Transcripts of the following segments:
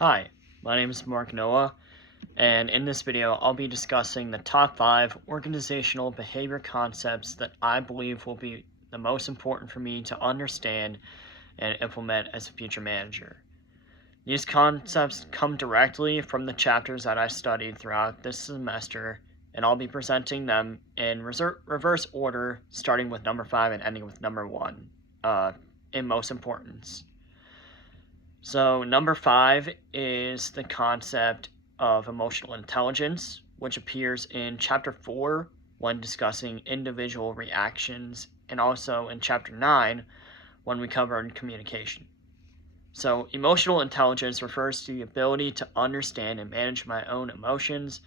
Hi, my name is Mark Noah, and in this video I'll be discussing the top 5 organizational behavior concepts that I believe will be the most important for me to understand and implement as a future manager. These concepts come directly from the chapters that I studied throughout this semester, and I'll be presenting them in reverse order, starting with number 5 and ending with number 1, in most importance. So number 5 is the concept of emotional intelligence, which appears in chapter 4 when discussing individual reactions, and also in chapter 9 when we covered communication. So emotional intelligence refers to the ability to understand and manage my own emotions,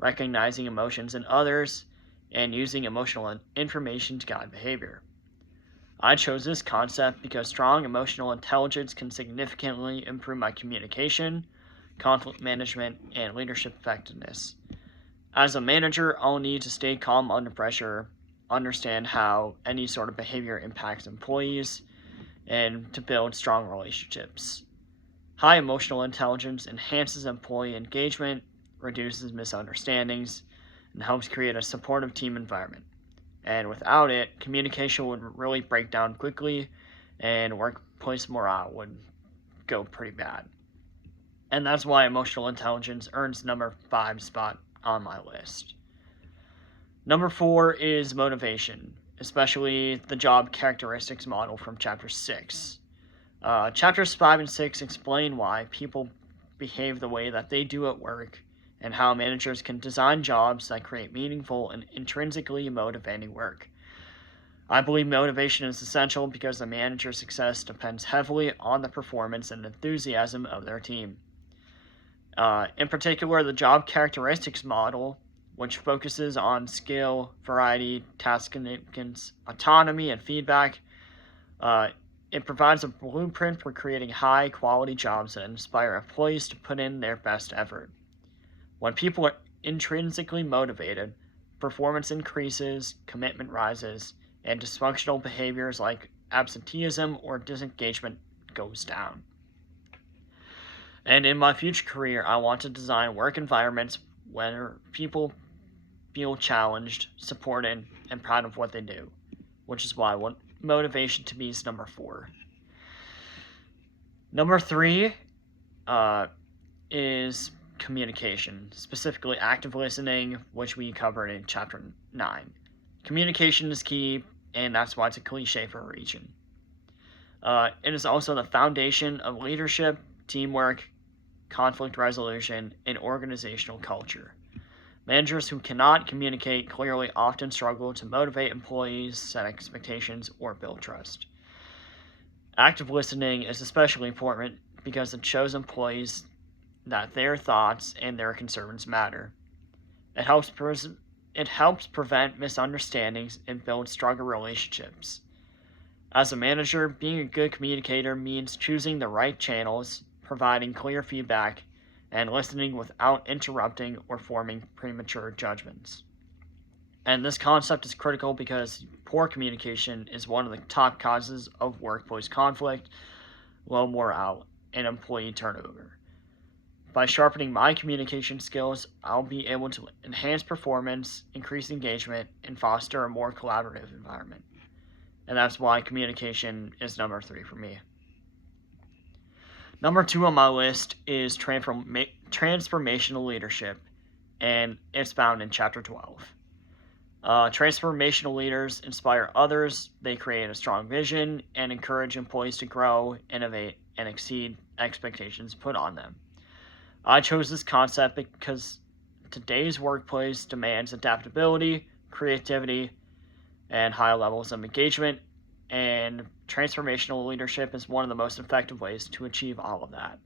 recognizing emotions in others, and using emotional information to guide behavior. I chose this concept because strong emotional intelligence can significantly improve my communication, conflict management, and leadership effectiveness. As a manager, I'll need to stay calm under pressure, understand how any sort of behavior impacts employees, and to build strong relationships. High emotional intelligence enhances employee engagement, reduces misunderstandings, and helps create a supportive team environment. And without it, communication would really break down quickly and workplace morale would go pretty bad. And that's why emotional intelligence earns number 5 spot on my list. Number 4 is motivation, especially the job characteristics model from chapter 6. Chapters 5 and 6 explain why people behave the way that they do at work and how managers can design jobs that create meaningful and intrinsically motivating work. I believe motivation is essential because the manager's success depends heavily on the performance and enthusiasm of their team. In particular, the job characteristics model, which focuses on skill, variety, task significance, autonomy, and feedback, it provides a blueprint for creating high-quality jobs that inspire employees to put in their best effort. When people are intrinsically motivated, performance increases, commitment rises, and dysfunctional behaviors like absenteeism or disengagement goes down. And in my future career, I want to design work environments where people feel challenged, supported, and proud of what they do, which is why motivation to me is number 4. Number 3 is communication, specifically active listening, which we covered in chapter 9. Communication is key, and that's why it's a cliche for a region. It is also the foundation of leadership, teamwork, conflict resolution, and organizational culture. Managers who cannot communicate clearly often struggle to motivate employees, set expectations, or build trust. Active listening is especially important because it shows employees that their thoughts and their concerns matter. It helps prevent misunderstandings and build stronger relationships. As a manager, being a good communicator means choosing the right channels, providing clear feedback, and listening without interrupting or forming premature judgments. And this concept is critical because poor communication is one of the top causes of workplace conflict, low morale, and employee turnover. By sharpening my communication skills, I'll be able to enhance performance, increase engagement, and foster a more collaborative environment. And that's why communication is number 3 for me. Number 2 on my list is transformational leadership, and it's found in chapter 12. Transformational leaders inspire others, they create a strong vision, and encourage employees to grow, innovate, and exceed expectations put on them. I chose this concept because today's workplace demands adaptability, creativity, and high levels of engagement, and transformational leadership is one of the most effective ways to achieve all of that.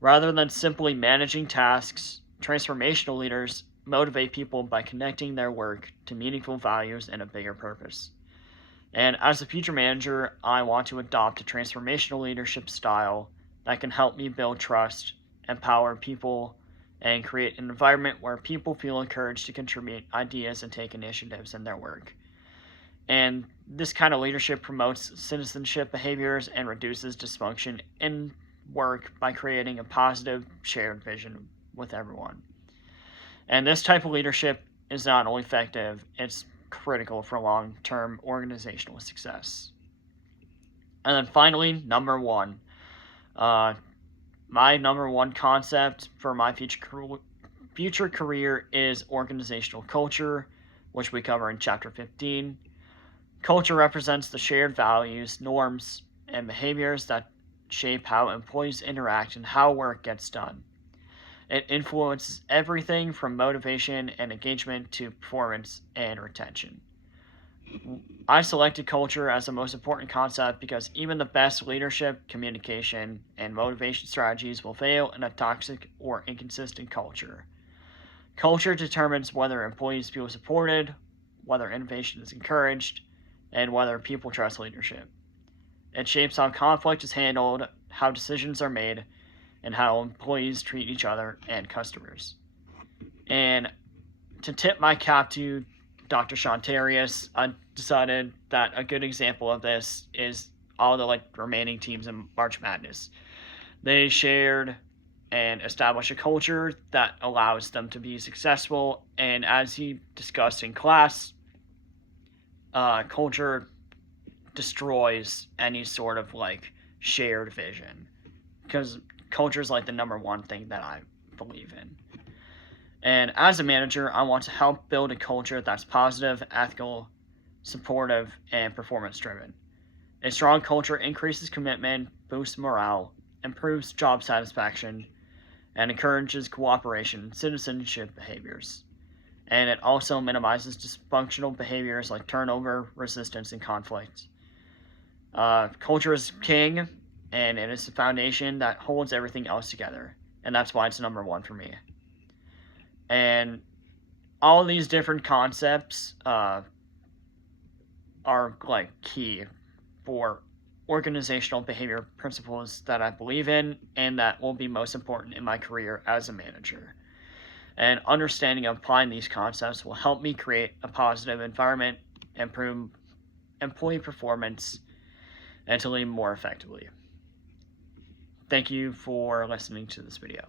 Rather than simply managing tasks, transformational leaders motivate people by connecting their work to meaningful values and a bigger purpose. And as a future manager, I want to adopt a transformational leadership style that can help me build trust, empower people, and create an environment where people feel encouraged to contribute ideas and take initiatives in their work. And this kind of leadership promotes citizenship behaviors and reduces dysfunction in work by creating a positive shared vision with everyone. And this type of leadership is not only effective, it's critical for long-term organizational success. And then finally, number one. My number one concept for my future career is organizational culture, which we cover in Chapter 15. Culture represents the shared values, norms, and behaviors that shape how employees interact and how work gets done. It influences everything from motivation and engagement to performance and retention. I selected culture as the most important concept because even the best leadership, communication, and motivation strategies will fail in a toxic or inconsistent culture. Culture determines whether employees feel supported, whether innovation is encouraged, and whether people trust leadership. It shapes how conflict is handled, how decisions are made, and how employees treat each other and customers. And to tip my cap to Dr. Shantarius, I decided that a good example of this is all the remaining teams in March Madness. They shared and established a culture that allows them to be successful, and as he discussed in class, culture destroys any sort of shared vision, because culture is the number one thing that I believe in. And as a manager, I want to help build a culture that's positive, ethical, supportive, and performance driven. A strong culture increases commitment, boosts morale, improves job satisfaction, and encourages cooperation and citizenship behaviors. And it also minimizes dysfunctional behaviors like turnover, resistance, and conflict. Culture is king, and it is the foundation that holds everything else together. And that's why it's number one for me. And all these different concepts are key for organizational behavior principles that I believe in and that will be most important in my career as a manager. And understanding and applying these concepts will help me create a positive environment, improve employee performance, and to lead more effectively. Thank you for listening to this video.